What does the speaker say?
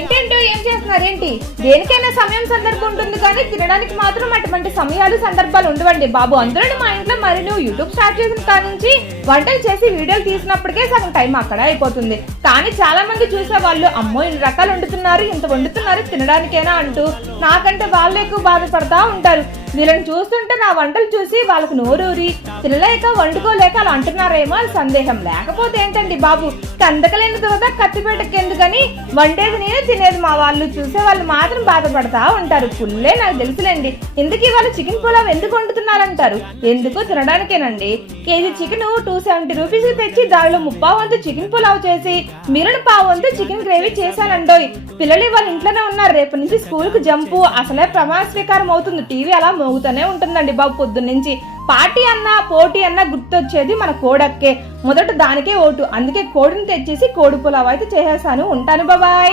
ఏంటంటో ఏం చేస్తున్నారేంటి? దేనికైనా సమయం సందర్భం ఉంటుంది కానీ తినడానికి మాత్రం అటువంటి సమయాలు సందర్భాలు ఉండవండి బాబు. అందులో మా ఇంట్లో మరి నువ్వు యూట్యూబ్ స్టార్ట్ చేసిన కాడి నుంచి వంటలు చేసి వీడియోలు తీసినప్పటికే సగం టైం అక్కడ అయిపోతుంది. కానీ చాలా మంది చూసే వాళ్ళు అమ్మో ఇన్ని రకాలు వండుతున్నారు, ఇంత వండుతున్నారు తినడానికేనా అంటూ నాకంటే వాళ్ళు ఎక్కువ బాధపడతా ఉంటారు. వీళ్ళని చూస్తుంటే నా వంటలు చూసి వాళ్ళకు నోరూరి తినలేక వండుకోలేక అలా అంటున్నారేమో అని సందేహం. లేకపోతే ఏంటండి బాబు, కందకలేని తర్వాత కత్తిపేటకి ఎందుకని వండేది నేను తినేది మా వాళ్ళు చూసే వాళ్ళు మాత్రం బాధపడతా ఉంటారు. పుల్లే నాకు తెలుసులేండి. ఎందుకు ఇవాళ చికెన్ పులావ్ ఎందుకు వండుతున్నారంటారు? ఎందుకు తినడానికేనండి. కేజీ చికెన్ 270 రూపీస్ తెచ్చి దానిలో 3/4 వంతు చికెన్ పులావ్ చేసి మిగిలిన 1/4 వంతు చికెన్ గ్రేవీ చేశానండోయ్. పిల్లలు వాళ్ళ ఇంట్లోనే ఉన్నారు, రేపు నుంచి స్కూల్ కు జంపు. అసలే ప్రమాద స్వీకారం అవుతుంది. టీవీ అలా మోగుతూనే ఉంటుందండి బాబు పొద్దున్నుంచి. పార్టీ అన్నా పోటీ అన్నా గుర్తొచ్చేది మన కోడక్కే. మొదట దానికే ఓటు. అందుకే కోడిని తెచ్చేసి కోడి పులావ్ అయితే చేసేసాను. ఉంటాను బాబాయ్.